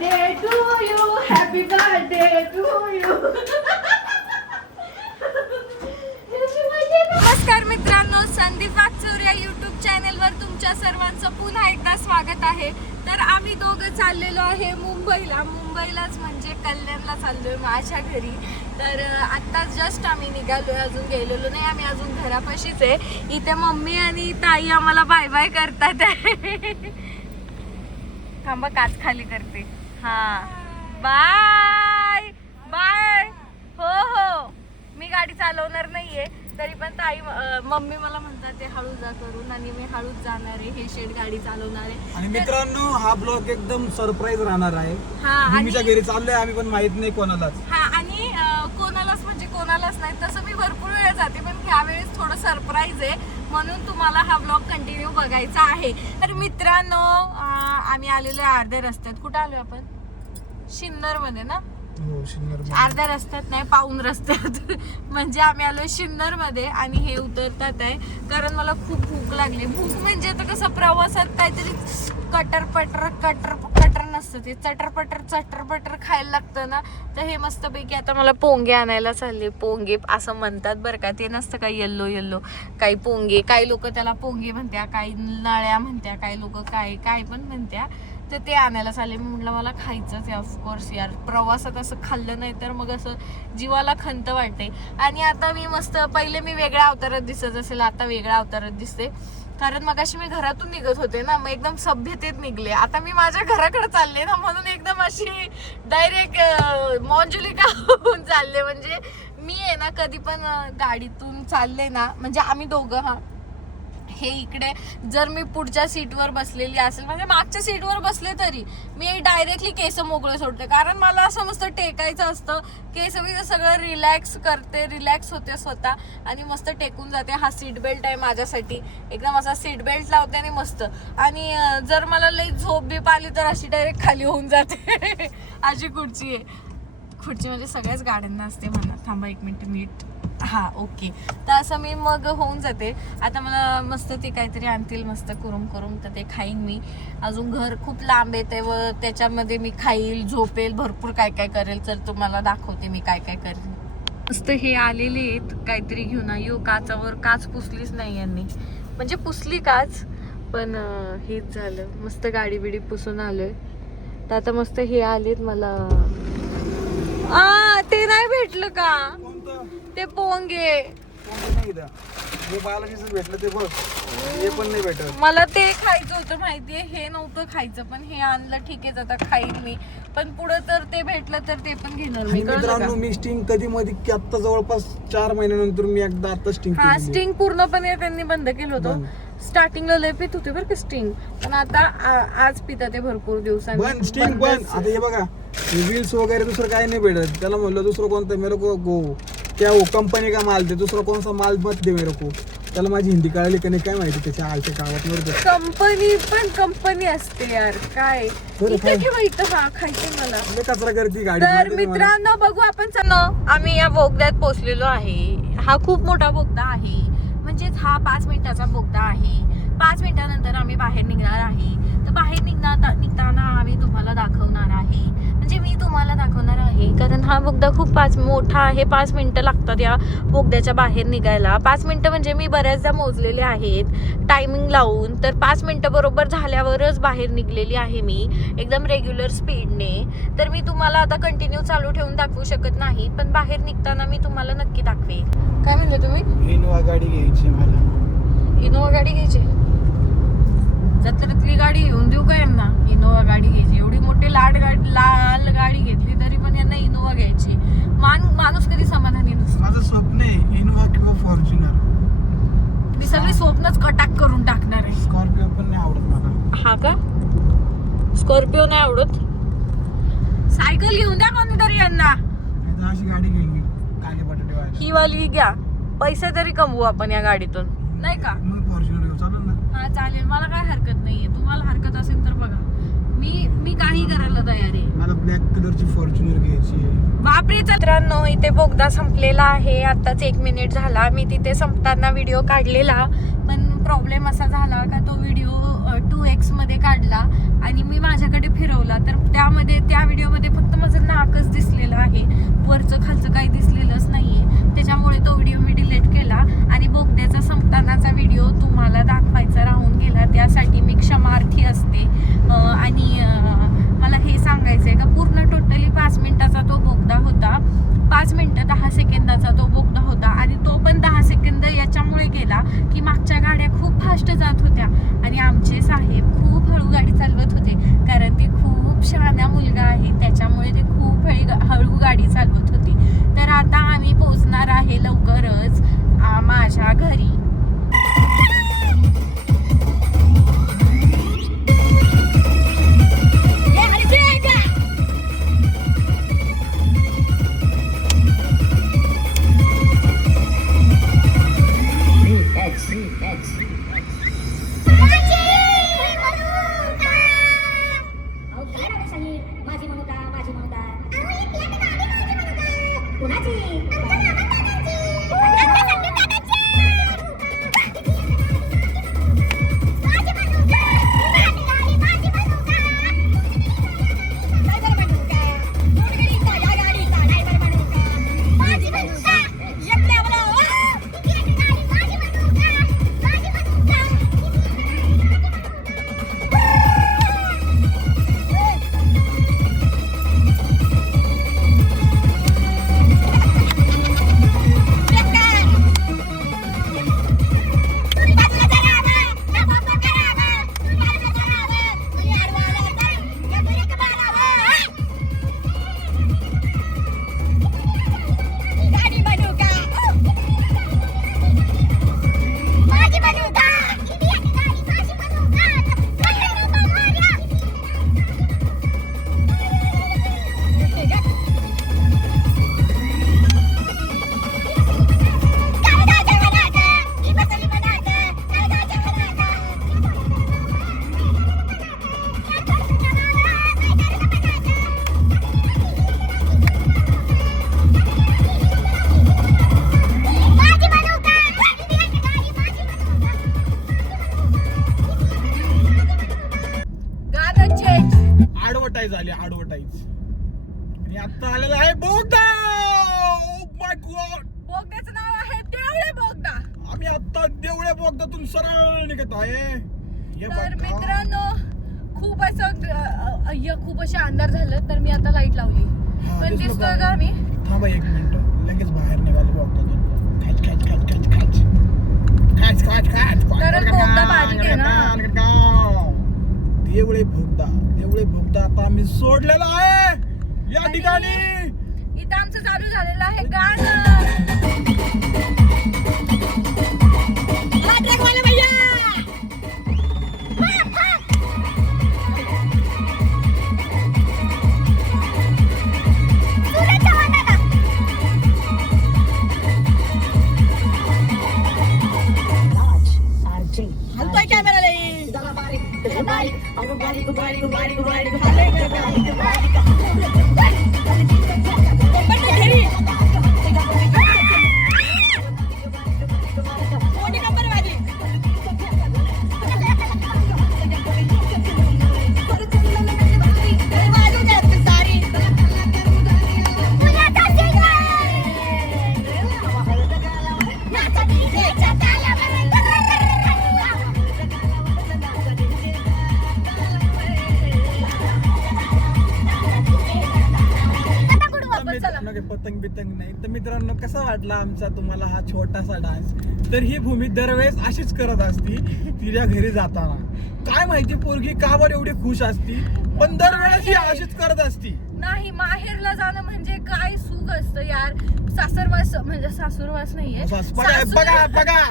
birthday to you, happy birthday to you. नमस्कार मित्रांनो, संदीप वागचौर या युट्यूब चॅनलवर तुमच्या सर्वांचं पुन्हा एकदा स्वागत आहे. तर आम्ही दोघं चाललेलो आहे मुंबईलाच म्हणजे कल्याणला चाललोय माझ्या घरी. तर आता जस्ट आम्ही निघालोय, अजून गेलेलो नाही, आम्ही अजून घरापाशीच आहे. इथे मम्मी आणि ताई आम्हाला बाय बाय करतात. थांबा, काच खाली करते. हा, बाय बाय. हो हो, मी गाडी चालवणार नाहीये, तरी पण ताई मम्मी मला म्हणतात ते हळू जा करून, आणि मी हळूच जाणार आहे. हे शेड गाडी चालवणार आहे. आणि मित्रांनो, हा ब्लॉग एकदम सरप्राईज राहणार आहे. हा, मम्मीच्या घरी चाललोय आम्ही, पण माहित नाही कोणालाच. हा, आणि कोणालाच म्हणजे कोणालाच नाही. तसं मी भरपूर वेळा जाते, पण ह्यावेळेस थोडं सरप्राईज आहे, म्हणून तुम्हाला हा ब्लॉग कंटिन्यू बघायचा आहे. तर मित्रांनो, आम्ही आलेलो आहे अर्ध्या रस्त्यात. कुठं आलोय आपण? शिन्नर मध्ये ना? हो, शिन्नर. अर्ध्या रस्त्यात नाही, पाऊण रस्त्यात. म्हणजे आम्ही आलोय शिन्नर मध्ये, आणि हे उतरतात आहे कारण मला खूप भूक लागली. भूक म्हणजे आता कसं प्रवासात काहीतरी कटर नसतं, ते चटरपटर खायला लागतं ना. तर हे मस्तपैकी आता मला पोंगे आणायला चालले. पोंगे असं म्हणतात बरं का, ते नसतं का येल्लो काही पोंगे. काही लोक त्याला पोंगे म्हणत्या, काही नळ्या म्हणत्या, काही लोक काय पण म्हणत्या. तर ते आणायला चालले. मी म्हटलं मला खायचंच आहे ऑफकोर्स यार, प्रवासात असं खाल्लं नाही तर मग असं जीवाला खंत वाटते. आणि आता मी मस्त, पहिले मी वेगळ्या अवतारात दिसत असेल, आता वेगळ्या अवतारात दिसते. कारण मग अशी मी घरातून निघत होते ना, मग एकदम सभ्यतेत निघले. आता मी माझ्या घराकडे चालले ना, म्हणून एकदम अशी डायरेक्ट मॉन्जुलिका होऊन चालले. म्हणजे मी आहे ना, कधी पण गाडीतून चालले ना, म्हणजे आम्ही दोघं, हा, हे इकडे जर मी पुढच्या सीटवर बसलेली असेल, म्हणजे मागच्या सीटवर बसले, तरी मी डायरेक्टली केस मोकळे सोडते. कारण मला असं मस्त टेकायचं असतं. केस मी सगळं रिलॅक्स करते, रिलॅक्स होते स्वतः, आणि मस्त टेकून जाते. हा सीट बेल्ट आहे माझ्यासाठी, एकदम असा सीट बेल्ट लावते आणि मस्त. आणि जर मला लई झोप बीप आली तर अशी डायरेक्ट खाली होऊन जाते. अशी खुर्ची आहे. खुर्ची म्हणजे सगळ्याच गाड्यांना असते म्हणा. थांबा एक मिनिट, नीट. हा, ओके. तर असं मी मग होऊन जाते. आता मला मस्त ते काहीतरी आणतील मस्त करून, तर ते खाईन मी. अजून घर खूप लांब येते व त्याच्यामध्ये मी खाईल, झोपेल, भरपूर काय काय करेल. तर तुम्हाला दाखवते मी काय काय करेल. मस्त हे आलेले आहेत काहीतरी घेऊन. येऊ, काचावर काच पुसलीच नाही यांनी, म्हणजे पुसली काच, पण हेच झालं. मस्त गाडी बिडी पुसून आलोय. तर आता मस्त हे आलेत मला. ते नाही भेटलं का ते पोंगे? भेटलं ते बघ, हे पण नाही भेटत. मला ते खायचं होतं माहितीये, हे नव्हतं खायचं, पण हे आणलं. ठीक आहे, आता खाईल मी, पण पुढे तर ते भेटलं तर ते पण घेणार मी. मित्रांनो, मी स्टिंग कधी मध्ये की आता जवळपास 4 महिन्यानंतर मी एकदा आता स्टिंग. हा, स्टिंग पूर्णपणे त्यांनी बंद केलं होतं. स्टार्टिंगला लय पित होते बरं का स्टिंग, पण आता आज पितात ते भरपूर दिवसांनी. स्टिंग पण आता हे बघा, व्हील्स वगैरे दुसरं काय नाही भेटत. त्याला म्हणलं दुसरं कोणतं, मेरे को गो क्या वो कंपनी का माल दे, दुसरा कोणता माल मत दे मेरे को. त्याला माझी हिंदी कळाली का नाही काय माहिती, त्याच्या आलच्या गावात कंपनी पण कंपनी असते यार. काय इथे ठेवा, इथं. हा, खायचं मला. कचरा करते गाडी. तर मित्रांनो, बघू आपण. आम्ही या बोगद्यात पोहोचलेलो आहे. हा खूप मोठा बोगदा आहे, म्हणजेच हा 5 मिनिटाचा बोगदा आहे. 5 मिनिटानंतर आम्ही बाहेर निघणार आहे. तर बाहेर निघताना आम्ही तुम्हाला दाखवणार आहे, म्हणजे मी तुम्हाला दाखवणार आहे, कारण हा बोगदा खूप मोठा आहे. 5 मिनिटं लागतात या बोगद्याच्या बाहेर निघायला. 5 मिनिटं म्हणजे मी बऱ्याचदा मोजलेले आहेत टायमिंग लावून. तर 5 मिनिटं बरोबर झाल्यावरच बाहेर निघलेली आहे मी, एकदम रेग्युलर स्पीडने. तर मी तुम्हाला आता कंटिन्यू चालू ठेवून दाखवू शकत नाही, पण बाहेर निघताना मी तुम्हाला नक्की दाखवेन. काय म्हणले तुम्ही? इनोवा गाडी घ्यायची मला. इनोवा गाडी घ्यायची? जत्रेतली गाडी घेऊन देऊ का यांना? इनोवा गाडी घ्यायची? एवढी मोठी लाल गाडी घेतली तरी पण यांना इनोवा घ्यायची. माणूस कधी समाधानी नसतो. माझं स्वप्न आहे इनोवा किंवा फॉर्च्युनर. मी सगळी स्वप्नच कटाक करून टाकणार आहे. स्कॉर्पिओ पण नाही आवडत मला. हा का? स्कॉर्पिओ नाही आवडत? सायकल घेऊन द्या कोणतरी यांना. अशी गाडी घेऊन काले बटाटे ही वाली घ्या, पैसे तरी कमवू आपण या गाडीतून, नाही का? मग फॉर्च्युनर घेऊ, चालेल ना? हा, चालेल. मला काय हरकत नाहीये. तुम्हाला हरकत असेल तर बघा, मी काही करायला तयार आहे. मला ब्लॅक कलरची फॉर्च्युनर घ्यायची आहे. बापरे. मित्रांनो, इथे बोगदा संपलेला आहे. आताच 1 मिनिट झाला. मी तिथे संपताना व्हिडिओ काढलेला, पण प्रॉब्लेम असा झाला का तो व्हिडिओ 2x मध्ये काढला आणि मी माझ्याकडे फिरवला, तर त्यामध्ये व्हिडिओमध्ये फक्त माझं नाकच दिसलेलं आहे, वरचं खालचं काही दिसलेलंच नाहीये. त्याच्यामुळे तो व्हिडिओ मी डिलीट केला आणि बोगद्याचा संपतानाचा व्हिडिओ तुम्हाला दाखवायचा राहून गेला. त्यासाठी मी क्षमार्थी असते. आणि मला हे सांगायचं आहे का पूर्ण टोटली 5 मिनिटाचा तो बोगदा होता. 5 मिनिटं 10 सेकंदाचा तो बोगदा होता आणि तो पण 10 सेकंद याच्यामुळे गेला की मागच्या गाड्या खूप फास्ट जात होत्या आणि आमचे साहेब खूप हळू गाडी चालवत होते, कारण ते खूप शहाणा मुलगा आहे, त्याच्यामुळे ते खूप हळू गाडी चालवत होती. तर आता आम्ही पोहोचणार आहे लवकरच माझ्या घरी. झाली ॲडव्हर्टाईज आणि आता आलेला आहे बोगदा. Oh my God. बोगद्याचं नाव आहे देवळे बोगदा. आम्ही आता देवळे बोगद्यातून सरळ निघत आहे. तर मित्रांनो खूप असं खूप असे अंधार झालं, तर मी आता लाईट लावली. पण दिसतोय का मी? थांबा 1 मिनिट, लगेच बाहेर निघालो बोगद्यातून. खाच खाच खाच खाच खाच खाच खाच खाच. कारण बोगदा बारीक आहे ना. देवळे बोगदा आता आम्ही सोडलेला आहे या ठिकाणी. इथं आमचं चालू झालेलं आहे गाणं. पतंग बितंग नाही. तर मित्रांनो कसा वाटला आमचा तुम्हाला हा छोटासा डान्स? तर ही भूमी दरवेळेस अशीच करत असती तिच्या घरी जाताना. काय माहिती पोरगी का बरं एवढी खुश असती, पण दरवेळेस ही अशीच करत असती. नाही, माहेरला जाणं म्हणजे काय सुख असतं यार. सासरवास म्हणजे सासूरवास नाहीये, बघा बघा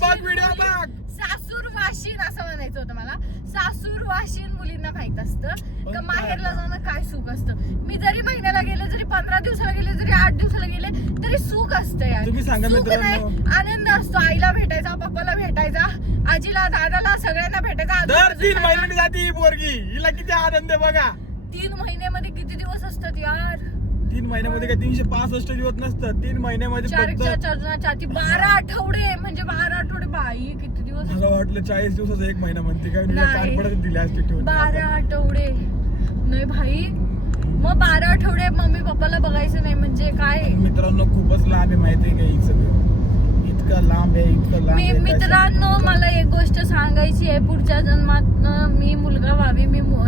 बघ व्हिडिओ बघ. सासूरवाशीन असं म्हणायचं होतं मला. सासूरवाशीन मुलींना माहित असतं का माहेरला जाणं काय सुख असतं. मी जरी महिन्याला गेले, जरी 15 दिवसाला गेले, जरी 8 दिवसाला गेले तरी सुख असतं यार. तुम्ही सांगा मित्रांनो, आनंद असतो. आईला भेटायचा, पप्पाला भेटायचा, आजीला, दादाला, सगळ्यांना भेटायचा. दर 3 महिन्यांनी जाते ही पोरगी. हिला किती आनंद आहे बघा. 3 महिन्यामध्ये किती दिवस असतात यार? 3 महिन्यामध्ये काय 365 दिवस नसतं. 3 महिन्यामध्ये 12 आठवडे म्हणजे 12 आठवडे. बाई किती दिवस. मला वाटलं 40 दिवसाचा 1 महिना म्हणते काय. काय पडत दिले असते ठेवून. 12 आठवडे. नाही भाई, मग 12 आठवडे मम्मी पप्पाला बघायचं नाही म्हणजे काय? मित्रांनो खूपच लांब आहे, माहिती आहे का? ही सगळं इतकं लांब आहे, इतकं लांब आहे. मित्रांनो मला एक गोष्ट सांगायची आहे, पुढच्या जन्मात मी मुलगा व्हावे,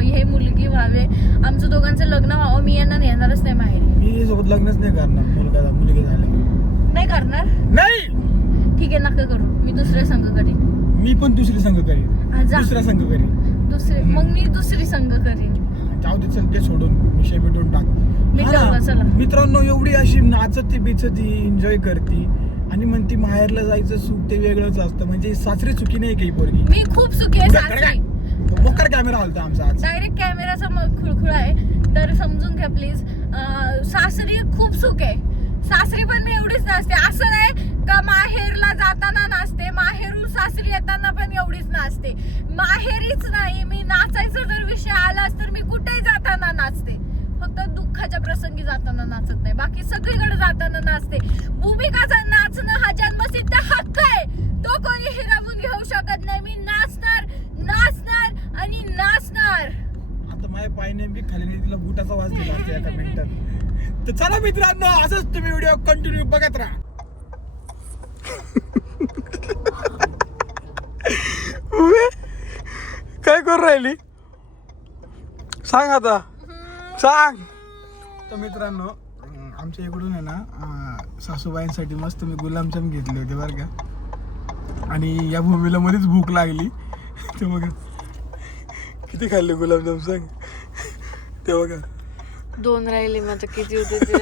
हे मुलगी व्हावे, आमचं दोघांचं लग्न व्हावं, मी यांना नेणारच नाही माहेरी. मी सोबत लग्नच नाही करणार, मुलगी झाले नाही करणार. नाही ठीक आहे, नका करू, मी दुसऱ्या संघ करीन. मी पण दुसरी संघ करीन, दुसरा संघ करीन, दुसरी. मग मी दुसरी संघ करीन. जाऊ दे, चल ते सोडून विषय मिटून टाक. चला मित्रांनो एवढी अशी नाचती बिचती एन्जॉय करती आणि म्हणती माहेरला जायचं सुख ते वेगळंच असतं. म्हणजे सासरी चुकी नाही काही पोरगी. मी खूप सुखी आहे सासरी. मोकार कॅमेरा हलता आमचा आज. डायरेक्ट कॅमेराचा मग खुळखुळ आहे, तर समजून घ्या प्लीज. सासरी खूप सुख आहे. सासरी पण मी एवढीच नाचते, असं नाही का माहेरला जाताना नाचते, माहेरून सासरी येताना पण एवढीच नाचते. माहेरीच नाही, मी नाचायचा जर विषय आलाच तर मी कुठेही जाताना नाचते. फक्त दुःखाच्या प्रसंगी जाताना नाचत नाही, बाकी सगळीकडे जाताना नाचते. भूमिकाचा नाचणं हा जन्मसिद्ध हक्क आहे, तो कोणी हिरावून घेऊ शकत नाही. मी नाचणार नाचणार आणि नाचणार. आता माझ्या पाय नेमकी खाली नाही, तिला बुटाचा वाज दिला असता एका मिनिटात. तर चला मित्रांनो, असंच तुम्ही व्हिडिओ कंटिन्यू बघत राहा. काय करू राहिली सांग आता, सांग. तर मित्रांनो, आमच्या इकडून आहे ना सासूबाईंसाठी मस्त मी गुलाबजाम घेतले होते बरं का. आणि या भूमीला मध्येच भूक लागली, ते बघा किती खाल्ले गुलाबजाम सांग. ते बघा 2 राहिले, माझं किती होते ते.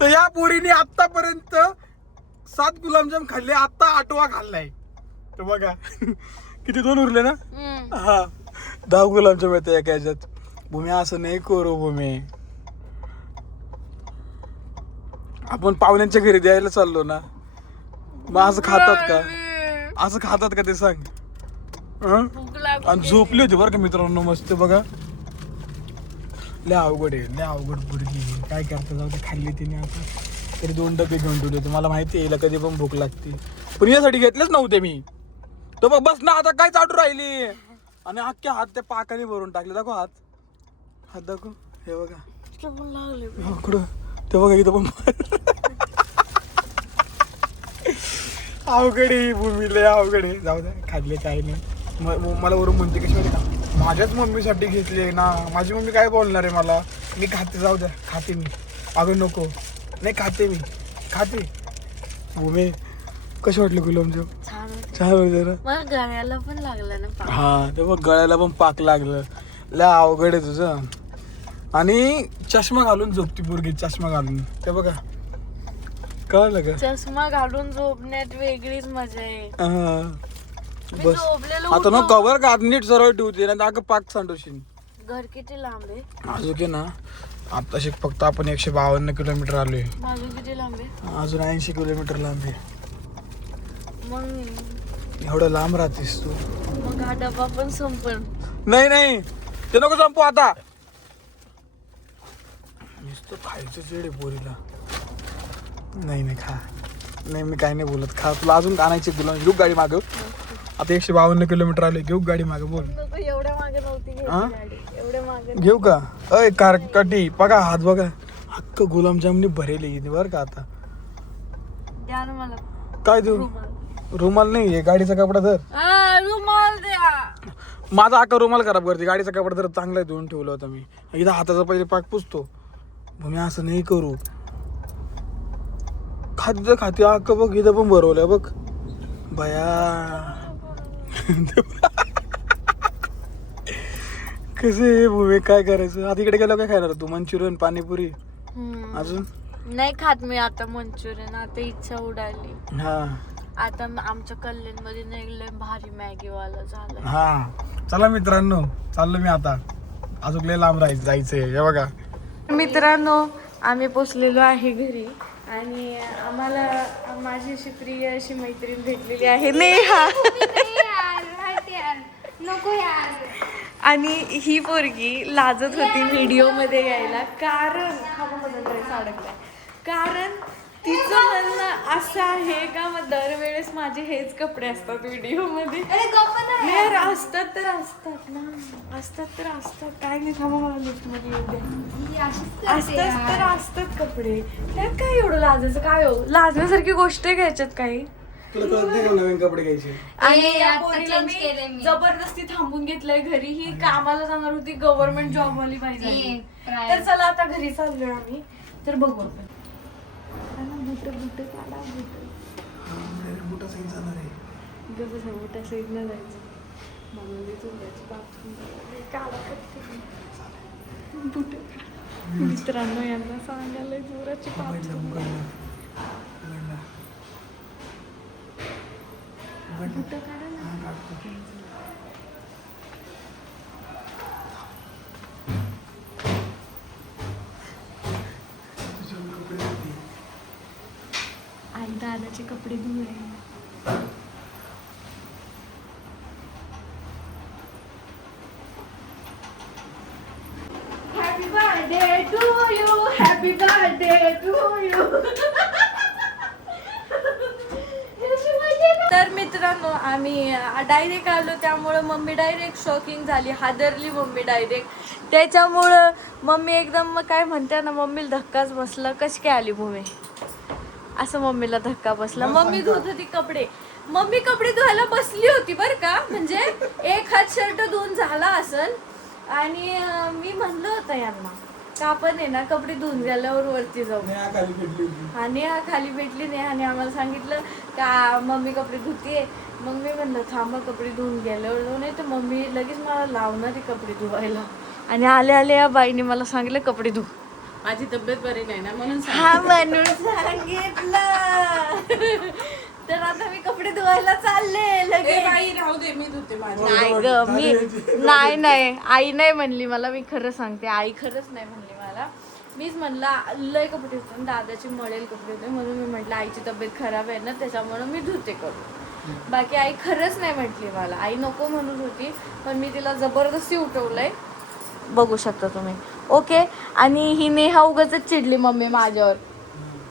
तर या पोरीने आतापर्यंत 7 गुलाबजाम खाल्ले, आता 8वा खाल्लाय. तर बघा किती 2 उरले ना. हा 10 गुलाबजाम येते एका ह्याच्यात. भूमी असं नाही करू भूमी, आपण पाहुण्यांच्या घरी द्यायला चाललो ना, मग असं खातात का? असं खातात का ते सांग. आणि झोपली होती बरं का मित्रांनो मस्त. बघा लय अवघड आहे, लय अवघड पोरगी. काय करता, जाऊ ते खाल्ली तिने. आता तरी 2 डबे घेऊन ठेवले होते. मला माहिती आहे कधी पण भूक लागते, पण यासाठी घेतलेच नव्हते मी. तो बघ बस ना, आता काय चाटू राहिली. आणि अख्खे हात त्या पाकाने भरून टाकले. दाखव हात, हात दाखव. हे बघा कुठं, ते बघा इथं पण. अवघड आहे भूमी, लय अवघड आहे. जाऊ द्या, खाल्ले काय नाही. मला वरून म्हणते कशी माहिती का, माझ्याच मम्मीसाठी घेतले ना, माझी मम्मी काय बोलणार आहे मला. मी खाते, जाऊ द्या खाते मी. अगं नको, नाही खाते मी, खाते. भूमी कशी वाटले गुलाबजाम? छान होते ना. मला गळ्याला पण लागलं ना. हा ते बघ, गळ्याला पण पाक लागलं. लय अवघड आहे तुझं. आणि चष्मा घालून झोपती पोरगी, चष्मा घालून. ते बघा कळलं का? चष्मा घालून झोपण्यात वेगळीच मजा आहे. बस आता ना कवर का नीट सरळ ठेवते ना, अगं पाक सांडवशील. घर किती लांब आहे? अजून की ना आता फक्त आपण 152 किलोमीटर आलोय. माझं किती लांब आहे? अजून 80 किलोमीटर लांब आहे. मग एवढं लांब राहतेस तू. मग हा डबा पण संपण. नाही नाही ते नको संपू आता. नुसतं खायचं जेड आहे पोरीला. नाही नाही खा, नाही मी काय नाही बोलत, खा. तुला अजून आणायची, तुला घेऊ गाडी मागव. आता 152 किलोमीटर आले, घेऊ गाडी मागं. बोल. एवढ्या मागे नव्हती गाडी, एवढ्या मागे घेऊ का? अय कारकटी बघा, हात बघा, हक्क गुलाबजामनी भरेली बरं का. आता द्या ना मला. काय देऊ? रुमाल नाही आहे, गाडीचा कपडा धर. रुमाल द्या. माझा हक्क रुमाल खराब करते. गाडीचा कपडा धर, चांगला धुवून ठेवला होता मी. इथं हाताचा पहिले पाक पुसतो. मी असं नाही करू. खाते खाते हक्क बघ, इथं पण भरवलंय बघ बया. कसे भूमी, काय करायचं आता? इकडे गेलो काय खायला तू? मंचुरियन, पाणीपुरी. अजून नाही खात मी आता मंचुरियन, आता इच्छा उडाली. हा आता आमच्या कल्याण मध्ये नाही भारी मॅगी वाला झालं. हा चला मित्रांनो, चाललो मी आता. अजून लय लांब जायचंय. हे बघा मित्रांनो, आम्ही पोचलेलो आहे घरी आणि आम्हाला माझी अशी प्रिय अशी मैत्रीण भेटलेली आहे, नेहा. नको यार. आणि ही पोरगी लाजत होती व्हिडिओ मध्ये यायला, कारण कारण तिचं म्हणणं असं आहे का मग दरवेळेस माझे हेच कपडे असतात व्हिडिओ मध्ये. नाही यार, असतात तर असतात ना, असतात तर असतात. काय नाही, थांबा मला लिफ्ट मध्ये येऊ द्या. असतात तर असतात कपडे, त्यात काय एवढं लाजायचं? काय हो, लाजण्यासारखी गोष्ट आहे का याच्यात काही? तुला कळत नाही का नवीन कपडे घ्यायचे? आणि या पोरीला मी जबरदस्ती थांबून घेतलंय घरी. ही कामाला जाणार होती, गव्हर्नमेंट जॉब वाली पाहिजे. तर चला आता घरी चाललोय आम्ही, तर बघू आपण. बुट काढा, बुटा सहित जाणार आहे. बुटा सहित न जायचं. बुट मित्रांनो यांना सांगायला जोराची पाच. बुट काढा ना. आई दादाचे कपडे धुळे. Happy birthday to you, happy birthday to you. तर मित्रांनो आम्ही डायरेक्ट आलो, त्यामुळं मम्मी डायरेक्ट शॉकिंग झाली, हादरली मम्मी डायरेक्ट. त्याच्यामुळं मम्मी एकदम काय म्हणते ना, मम्मीला धक्काच बसला. कशी काय आली भूमी असं मम्मीला धक्का बसला. मम्मी धुत होती कपडे, मम्मी कपडे धुवायला बसली होती बरं का, म्हणजे एक हात शर्ट धुवून झाला असेल. आणि मी म्हणलं होतं यांना का आपण आहे ना कपडे धुवून गेल्यावर वरती जाऊ. आणि खाली भेटली नाही आणि आम्हाला सांगितलं का मम्मी कपडे धुतीये. मग मी म्हणलं थांबा कपडे धुवून गेल्यावर जाऊ, नाही तर मम्मी लगेच मला लावणारी कपडे धुवायला. आणि आले आले या बाईने मला सांगितलं कपडे धु, माझी तब्येत बरी नाही ना म्हणून हा म्हणून सांगितलं. तर आता मी कपडे धुवायला चालले लगेच. बाई राहू दे, मी धुते माझी. नाही ग, मी नाही आई नाही म्हणली मला, मी खरं सांगते, आई खरंच नाही म्हणली मला. मीच म्हणलं लय कपडे होते, दादाचे मळेल कपडे होते, म्हणून मी म्हटलं आईची तब्येत खराब आहे ना त्याच्यामुळे मी धुते करून. बाकी आई खरंच नाही म्हटली मला, आई नको म्हणत होती, पण मी तिला जबरदस्ती उठवलंय, बघू शकता तुम्ही. ओके. आणि ही नेहा उगाच चिडली मम्मी माझ्यावर,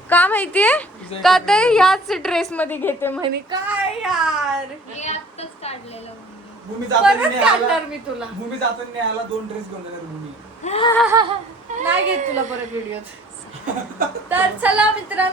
का माहितीये का, तर ह्याच ड्रेस मध्ये घेते म्हणे. काय यार, भूमी परत काढणार मी तुला. भूमी जाताना नाही आला, 2 ड्रेस घेऊन येणार भूमी. नाही घेत तुला परत व्हिडिओ. तर चला मित्रांनो.